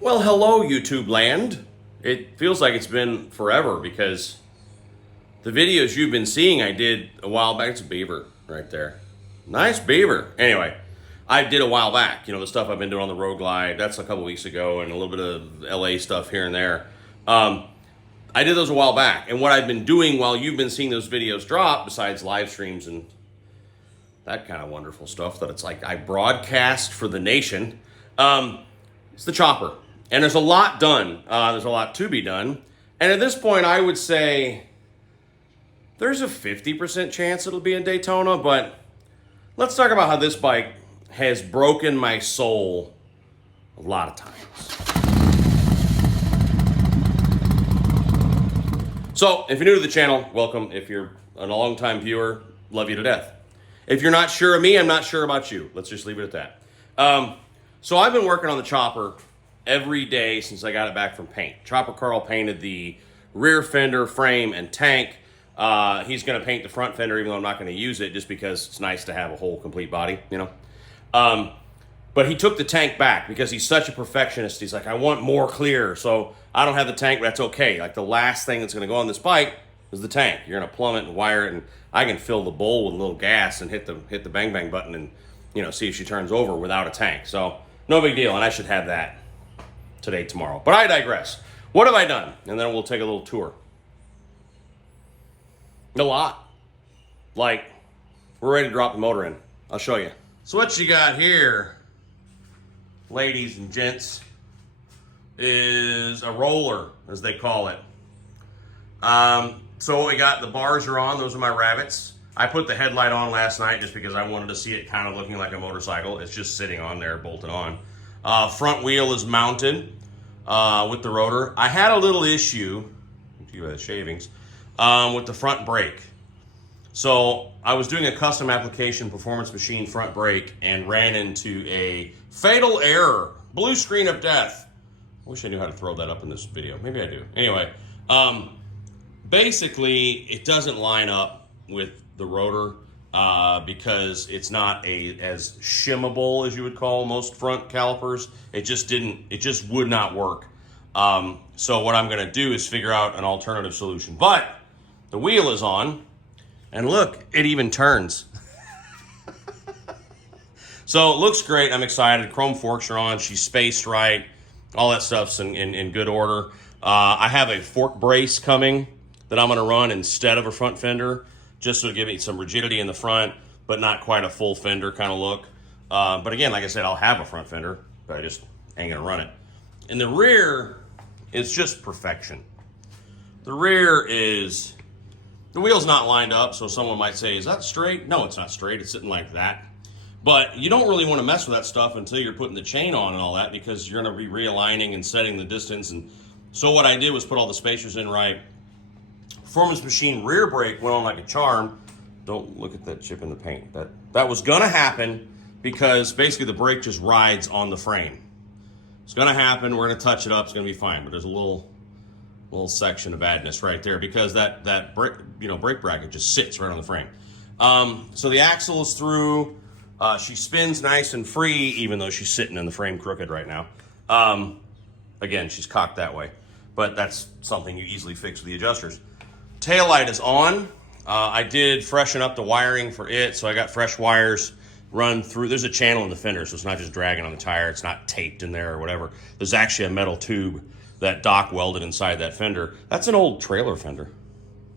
Well, hello, YouTube land. It feels like it's been forever because the videos you've been seeing I did a while back. It's a beaver right there. Nice beaver. Anyway, I did a while back. You know, the stuff I've been doing on the Road Glide, that's a couple weeks ago, and a little bit of LA stuff here and there. I did those a while back. And what I've been doing while you've been seeing those videos drop, besides live streams and that kind of wonderful stuff that it's like I broadcast for the nation, it's the chopper. And there's a lot done. There's a lot to be done. And at this point, I would say there's a 50% chance it'll be in Daytona. But let's talk about how this bike has broken my soul a lot of times. So, if you're new to the channel, welcome. If you're a long-time viewer, love you to death. If you're not sure of me, I'm not sure about you. Let's just leave it at that. So I've been working on the chopper every day since I got it back from paint. Chopper Carl painted the rear fender, frame, and tank. He's going to paint the front fender, even though I'm not going to use it, just because it's nice to have a whole complete body, you know. But he took the tank back because he's such a perfectionist. He's like, I want more clear, so I don't have the tank, but that's okay. Like, the last thing that's going to go on this bike is the tank. You're going to plumb it and wire it, and I can fill the bowl with a little gas and hit the bang bang button and, you know, see if she turns over without a tank. So no big deal, and I should have that today, tomorrow. But I digress. What have I done? And then we'll take a little tour. A lot. Like, we're ready to drop the motor in. I'll show you. So what you got here, ladies and gents, is a roller, as they call it. So what we got, the bars are on. Those are my rabbits. I put the headlight on last night just because I wanted to see it kind of looking like a motorcycle. It's just sitting on there, bolted on. Front wheel is mounted with the rotor. I had a little issue, you the shavings, with the front brake. So I was doing a custom application performance machine front brake and ran into a fatal error. Blue screen of death. I wish I knew how to throw that up in this video. Maybe I do. Anyway, basically it doesn't line up with the rotor because it's not as shimmable as you would call most front calipers. It just would not work. So what I'm going to do is figure out an alternative solution. But the wheel is on, and look, it even turns. So it looks great. I'm excited. Chrome forks are on. She's spaced right. All that stuff's in good order. I have a fork brace coming that I'm going to run instead of a front fender, just to give me some rigidity in the front, but not quite a full fender kind of look. But again, like I said, I'll have a front fender, but I just ain't going to run it. In the rear, it's just perfection. The rear is, the wheel's not lined up, so someone might say, is that straight? No, it's not straight. It's sitting like that. But you don't really want to mess with that stuff until you're putting the chain on and all that, because you're going to be realigning and setting the distance. And so what I did was put all the spacers in right. Performance machine rear brake went on like a charm. Don't look at that chip in the paint. That was going to happen because basically the brake just rides on the frame. It's going to happen. We're going to touch it up. It's going to be fine. But there's a little section of badness right there because that brake, brake bracket just sits right on the frame. So the axle is through. She spins nice and free, even though she's sitting in the frame crooked right now. Again, she's cocked that way, but that's something you easily fix with the adjusters. Taillight is on. I did freshen up the wiring for it, so I got fresh wires run through. There's a channel in the fender, so it's not just dragging on the tire. It's not taped in there or whatever. There's actually a metal tube that Doc welded inside that fender. That's an old trailer fender,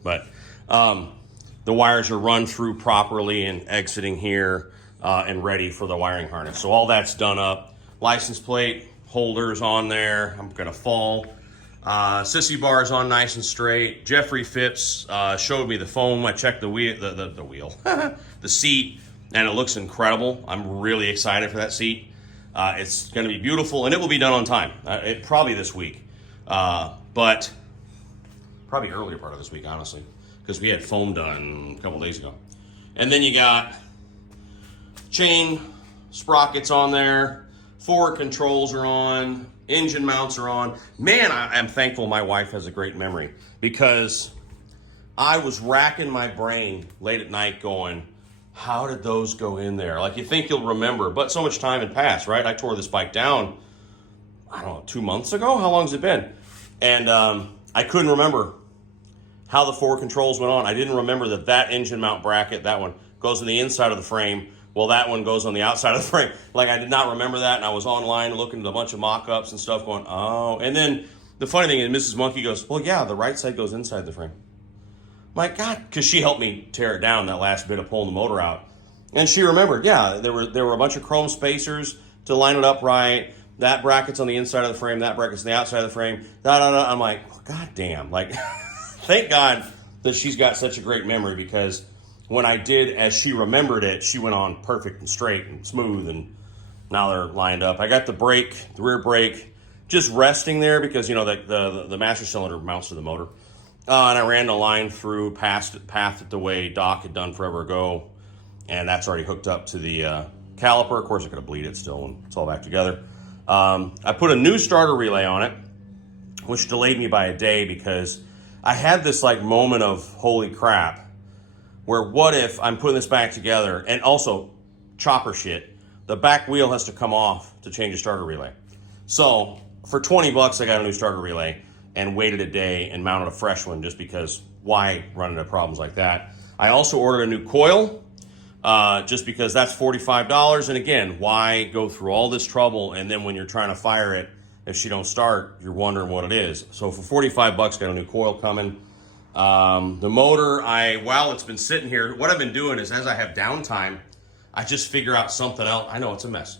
but the wires are run through properly and exiting here. And ready for the wiring harness. So all that's done up. License plate holders on there. I'm gonna fall. Sissy bars on nice and straight. Jeffrey Phipps showed me the foam. I checked the wheel, the wheel, the seat, and it looks incredible. I'm really excited for that seat. It's gonna be beautiful, and it will be done on time. Probably this week, but probably earlier part of this week, honestly, because we had foam done a couple days ago. And then you got chain sprockets on there, forward controls are on, engine mounts are on. Man, I'm thankful my wife has a great memory because I was racking my brain late at night going, how did those go in there? Like, you think you'll remember, but so much time had passed, right? I tore this bike down, I don't know, about 2 months ago. How long has it been? And I couldn't remember how the forward controls went on. I didn't remember that engine mount bracket, that one, goes on the inside of the frame. Well, that one goes on the outside of the frame. Like, I did not remember that, and I was online looking at a bunch of mock-ups and stuff going, oh. And then the funny thing is Mrs. Monkey goes, well, yeah, the right side goes inside the frame. My God, because she helped me tear it down, that last bit of pulling the motor out. And she remembered, yeah, there were a bunch of chrome spacers to line it up right. That bracket's on the inside of the frame, that bracket's on the outside of the frame. I'm like, oh, God damn. Like, thank God that she's got such a great memory, because when I did as she remembered it, she went on perfect and straight and smooth, and now they're lined up. I got the rear brake, just resting there because, you know, the master cylinder mounts to the motor. And I ran the line through past it the way Doc had done forever ago, and that's already hooked up to the caliper. Of course, I could have bleed it still when it's all back together. I put a new starter relay on it, which delayed me by a day because I had this like moment of holy crap, where what if I'm putting this back together, and also chopper shit, the back wheel has to come off to change a starter relay. So for $20, I got a new starter relay and waited a day and mounted a fresh one, just because why run into problems like that. I also ordered a new coil, just because that's $45. And again, why go through all this trouble, and then when you're trying to fire it, if she don't start, you're wondering what it is. So for $45, got a new coil coming. The motor, while it's been sitting here, what I've been doing is, as I have downtime, I just figure out something else. I know it's a mess.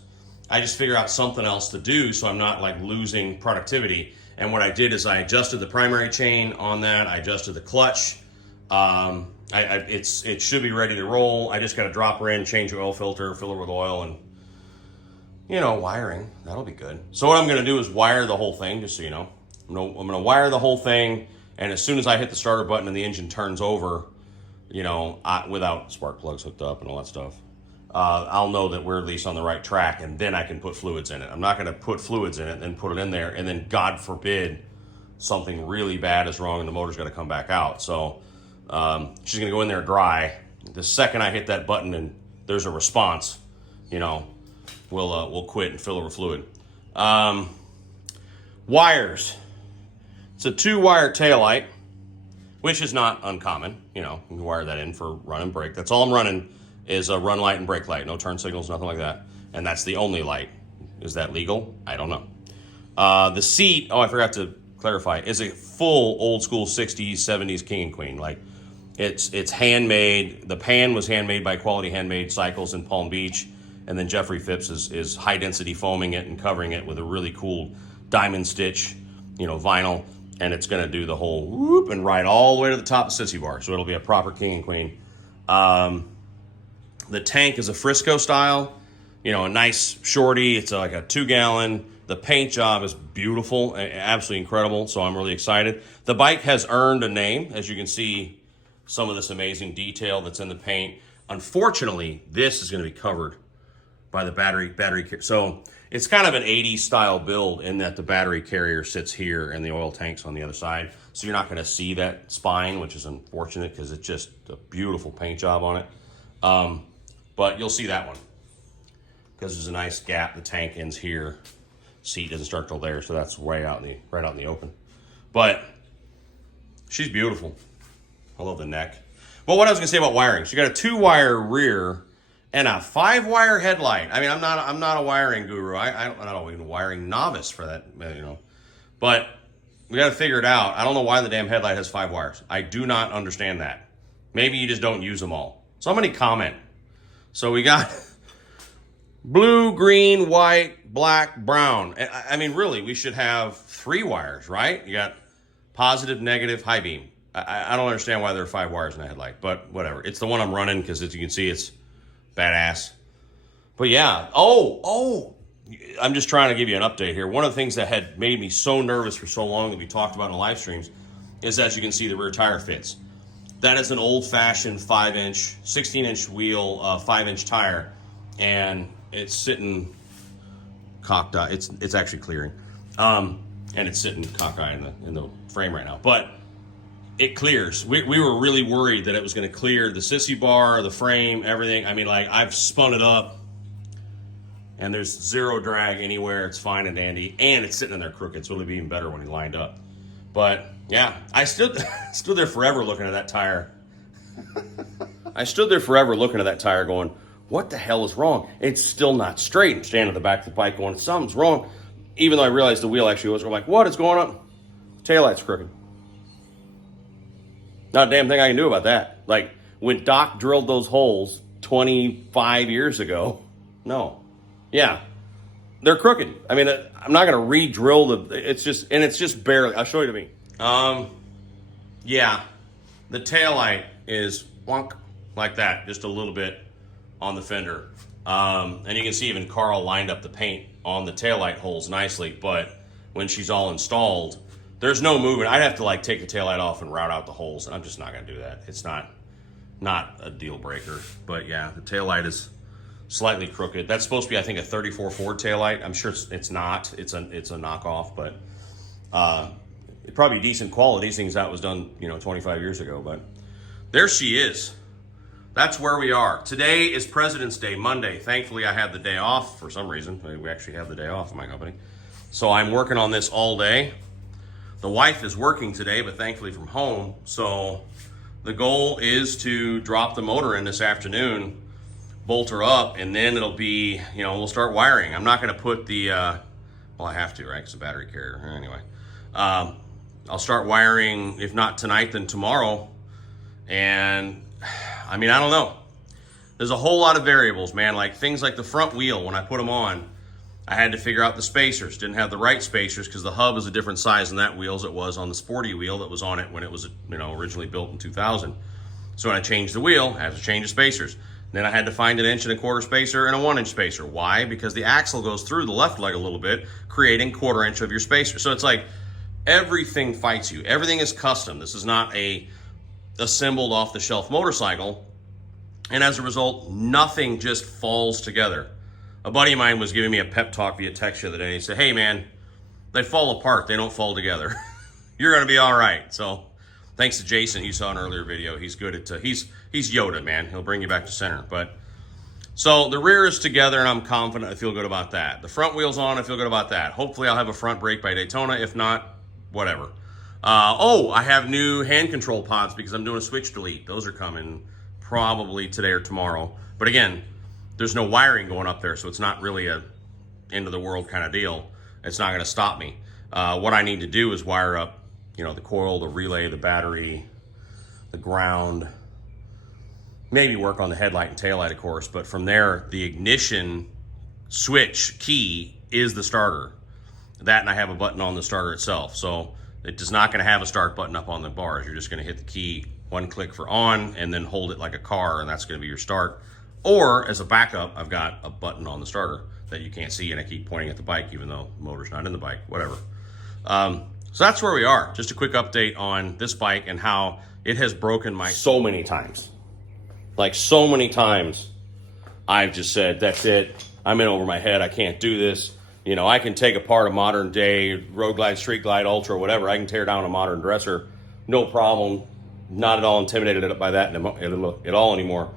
I just figure out something else to do so I'm not like losing productivity. And what I did is I adjusted the primary chain on that. I adjusted the clutch. It should be ready to roll. I just got to drop her in, change the oil filter, fill her with oil, and, you know, wiring. That'll be good. So what I'm going to do is wire the whole thing, just so you know. I'm going to wire the whole thing. And as soon as I hit the starter button and the engine turns over, you know, without spark plugs hooked up and all that stuff, I'll know that we're at least on the right track, and then I can put fluids in it. I'm not going to put fluids in it and then put it in there, and then, God forbid, something really bad is wrong and the motor's got to come back out. So she's going to go in there dry. The second I hit that button and there's a response, you know, we'll quit and fill her with fluid. Wires. It's a 2-wire taillight, which is not uncommon. You know, you can wire that in for run and brake. That's all I'm running is a run light and brake light. No turn signals, nothing like that. And that's the only light. Is that legal? I don't know. The seat, I forgot to clarify, is a full old school 60s, 70s King and Queen. Like, it's handmade. The pan was handmade by Quality Handmade Cycles in Palm Beach. And then Jeffrey Phipps is high density foaming it and covering it with a really cool diamond stitch, you know, vinyl. And it's going to do the whole whoop and ride all the way to the top of Sissy Bar. So it'll be a proper King and Queen. The tank is a Frisco style, you know, a nice shorty. It's like a 2-gallon. The paint job is beautiful, absolutely incredible. So I'm really excited. The bike has earned a name, as you can see some of this amazing detail that's in the paint. Unfortunately, this is going to be covered by the battery. So it's kind of an 80s style build in that the battery carrier sits here and the oil tank's on the other side. So you're not going to see that spine, which is unfortunate because it's just a beautiful paint job on it. But you'll see that one because there's a nice gap. The tank ends here. Seat doesn't start till there, so that's right out in the open. But she's beautiful. I love the neck. But what I was going to say about wiring, she got a 2-wire rear and a 5-wire headlight. I mean, I'm not a wiring guru. I'm not even a wiring novice for that, you know. But we got to figure it out. I don't know why the damn headlight has 5 wires. I do not understand that. Maybe you just don't use them all. Somebody comment. So we got blue, green, white, black, brown. I mean, really, we should have 3 wires, right? You got positive, negative, high beam. I don't understand why there are 5 wires in the headlight, but whatever. It's the one I'm running because, as you can see, it's badass. But yeah. Oh, I'm just trying to give you an update here. One of the things that had made me so nervous for so long that we talked about in the live streams is, as you can see, the rear tire fits. That is an old-fashioned 5-inch, 16-inch wheel, 5-inch tire, and it's sitting cocked-eye. It's actually clearing, and it's sitting cocked-eye in the frame right now. But it clears. We were really worried that it was going to clear the Sissy Bar, the frame, everything. I mean, like, I've spun it up and there's zero drag anywhere. It's fine and dandy, and it's sitting in there crooked, so it'll be even better when he lined up. But yeah, I stood there forever looking at that tire. I stood there forever looking at that tire going, what the hell is wrong? It's still not straight. I'm standing at the back of the bike going, something's wrong. Even though I realized the wheel actually was, I'm like, what is going on? Taillight's crooked. Not a damn thing I can do about that. Like, when Doc drilled those holes 25 years ago, no. Yeah, they're crooked. I mean, I'm not going to re-drill it's just barely, I'll show you to me. Yeah, the taillight is wonk, like that, just a little bit on the fender. And you can see even Carl lined up the paint on the taillight holes nicely, but when she's all installed, there's no movement. I'd have to like take the taillight off and route out the holes, and I'm just not going to do that. It's not a deal breaker. But yeah, the taillight is slightly crooked. That's supposed to be, I think, a 34 Ford taillight. I'm sure it's not. It's a knockoff, but it's probably decent quality. These things that was done 25 years ago. But there she is. That's where we are. Today is President's Day, Monday. Thankfully, I had the day off for some reason. We actually have the day off in my company. So I'm working on this all day. The wife is working today, but thankfully from home. So the goal is to drop the motor in this afternoon, bolt her up, and then it'll be, we'll start wiring. I'm not going to put the, well, I have to, right? It's a battery carrier. Anyway, I'll start wiring, if not tonight, then tomorrow. And I mean, I don't know. There's a whole lot of variables, man. Like things like the front wheel, when I put them on, I had to figure out the spacers. Didn't have the right spacers because the hub is a different size in that wheel as it was on the sporty wheel that was on it when it was, originally built in 2000. So when I changed the wheel, I had to change the spacers. Then I had to find an 1 1/4 spacer and a 1 inch spacer. Why? Because the axle goes through the left leg a little bit, creating 1/4 inch of your spacer. So it's like everything fights you. Everything is custom. This is not a assembled off the shelf motorcycle. And as a result, nothing just falls together. A buddy of mine was giving me a pep talk via text the other day. He said, hey man, they fall apart, they don't fall together. You're gonna be all right. So thanks to Jason, you saw an earlier video. He's good at, he's Yoda, man. He'll bring you back to center. But so the rear is together and I'm confident. I feel good about that. The front wheel's on, I feel good about that. Hopefully I'll have a front brake by Daytona. If not, whatever. I have new hand control pods because I'm doing a switch delete. Those are coming probably today or tomorrow. But again, there's no wiring going up there, so it's not really a end of the world kind of deal. It's not gonna stop me. What I need to do is wire up, the coil, the relay, the battery, the ground, maybe work on the headlight and taillight, of course, but from there, the ignition switch key is the starter. That, and I have a button on the starter itself. So it is not gonna have a start button up on the bars. You're just gonna hit the key, one click for on, and then hold it like a car, and that's gonna be your start. Or as a backup, I've got a button on the starter that you can't see, and I keep pointing at the bike even though the motor's not in the bike, whatever. So that's where we are. Just a quick update on this bike and how it has broken my so many times. Like so many times I've just said, that's it. I'm in over my head. I can't do this. I can take apart a modern day Road Glide, Street Glide, Ultra, whatever. I can tear down a modern dresser. No problem. Not at all intimidated by that at all anymore.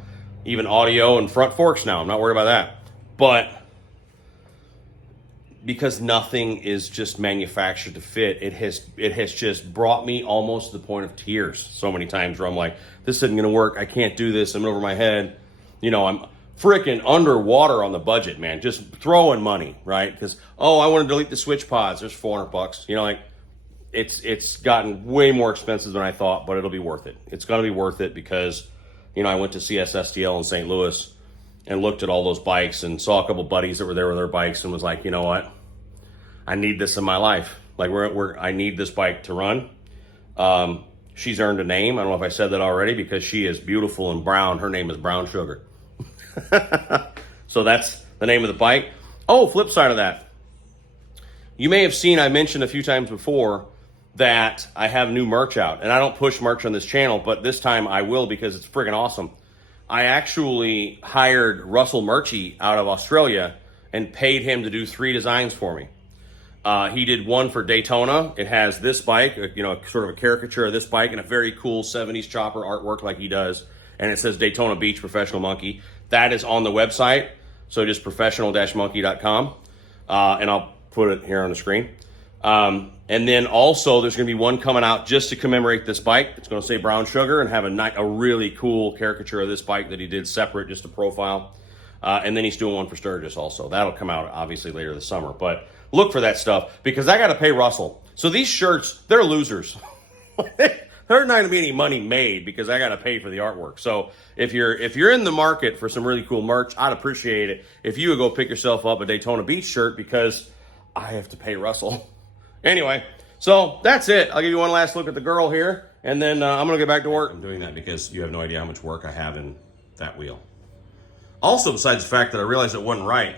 Even audio and front forks now. I'm not worried about that. But because nothing is just manufactured to fit, it has just brought me almost to the point of tears so many times where I'm like, this isn't going to work. I can't do this. I'm over my head. I'm freaking underwater on the budget, man. Just throwing money, right? Because, I want to delete the switch pods. There's $400. It's gotten way more expensive than I thought, but it'll be worth it. It's going to be worth it because, I went to CSSTL in St. Louis and looked at all those bikes and saw a couple buddies that were there with their bikes and was like, you know what? I need this in my life. Like I need this bike to run. She's earned a name. I don't know if I said that already because she is beautiful and brown. Her name is Brown Sugar. So that's the name of the bike. Oh, flip side of that. You may have seen, I mentioned a few times before that I have new merch out. And I don't push merch on this channel, but this time I will because it's friggin' awesome. I actually hired Russell Murchie out of Australia and paid him to do 3 designs for me. He did one for Daytona. It has this bike, sort of a caricature of this bike and a very cool 70s chopper artwork like he does. And it says Daytona Beach Professional Monkey. That is on the website. So just professional-monkey.com, and I'll put it here on the screen. And then also there's going to be one coming out just to commemorate this bike. It's going to say Brown Sugar and have a really cool caricature of this bike that he did separate, just a profile. And then he's doing one for Sturgis also. That'll come out obviously later this summer. But look for that stuff because I got to pay Russell. So these shirts, they're losers. There's not going to be any money made because I got to pay for the artwork. So if you're in the market for some really cool merch, I'd appreciate it if you would go pick yourself up a Daytona Beach shirt because I have to pay Russell. Anyway, so that's it. I'll give you one last look at the girl here, and then I'm going to get back to work. I'm doing that because you have no idea how much work I have in that wheel. Also, besides the fact that I realized it wasn't right,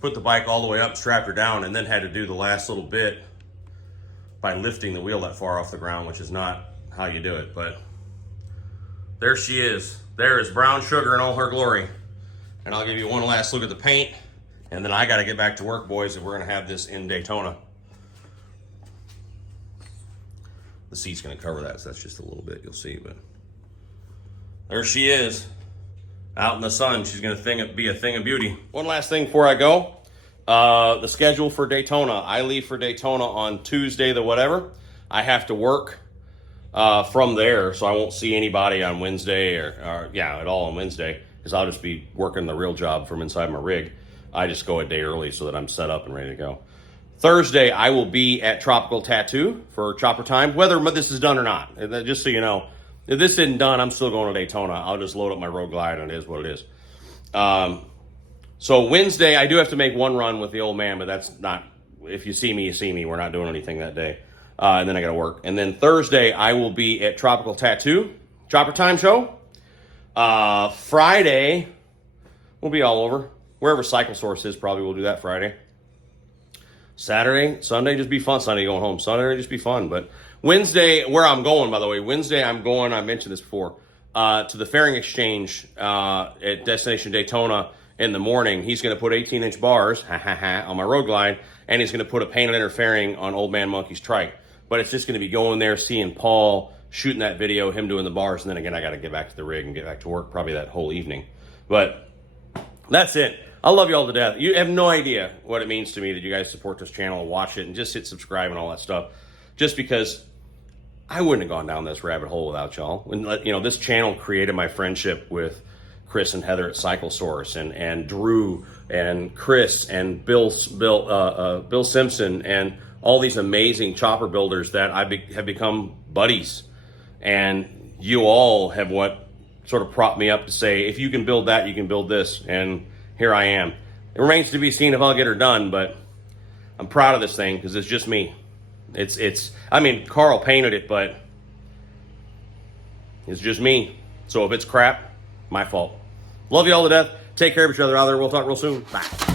put the bike all the way up, strapped her down, and then had to do the last little bit by lifting the wheel that far off the ground, which is not how you do it. But there she is. There is Brown Sugar in all her glory. And I'll give you one last look at the paint, and then I got to get back to work, boys, if we're going to have this in Daytona. The seat's going to cover that, so that's just a little bit, you'll see. But there she is, out in the sun. She's going to be a thing of beauty. One last thing before I go. The schedule for Daytona. I leave for Daytona on Tuesday the whatever. I have to work from there, so I won't see anybody on Wednesday or at all on Wednesday, because I'll just be working the real job from inside my rig. I just go a day early so that I'm set up and ready to go. Thursday, I will be at Tropical Tattoo for chopper time, whether this is done or not. Just so you know, if this isn't done, I'm still going to Daytona. I'll just load up my Road Glide, and it is what it is. So Wednesday, I do have to make one run with the old man, but that's not, if you see me, you see me. We're not doing anything that day. And then I got to work. And then Thursday, I will be at Tropical Tattoo, chopper time show. Friday, we'll be all over. Wherever Cycle Source is, probably we'll do that Friday. Saturday, Sunday, just be fun. Sunday going home. Sunday, just be fun. But Wednesday, where I'm going, by the way, Wednesday I'm going, I mentioned this before, to the Fairing Exchange at Destination Daytona in the morning. He's going to put 18-inch bars on my Road Glide, and he's going to put a painted inner fairing on Old Man Monkey's trike. But it's just going to be going there, seeing Paul, shooting that video, him doing the bars, and then again, I got to get back to the rig and get back to work probably that whole evening. But that's it. I love you all to death. You have no idea what it means to me that you guys support this channel and watch it and just hit subscribe and all that stuff. Just because I wouldn't have gone down this rabbit hole without y'all. When, this channel created my friendship with Chris and Heather at Cycle Source, and Drew and Chris and Bill Simpson, and all these amazing chopper builders that have become buddies. And you all have what sort of propped me up to say, if you can build that, you can build this. And here I am. It remains to be seen if I'll get her done, but I'm proud of this thing because it's just me. Carl painted it, but it's just me. So if it's crap, my fault. Love you all to death. Take care of each other out there. We'll talk real soon. Bye.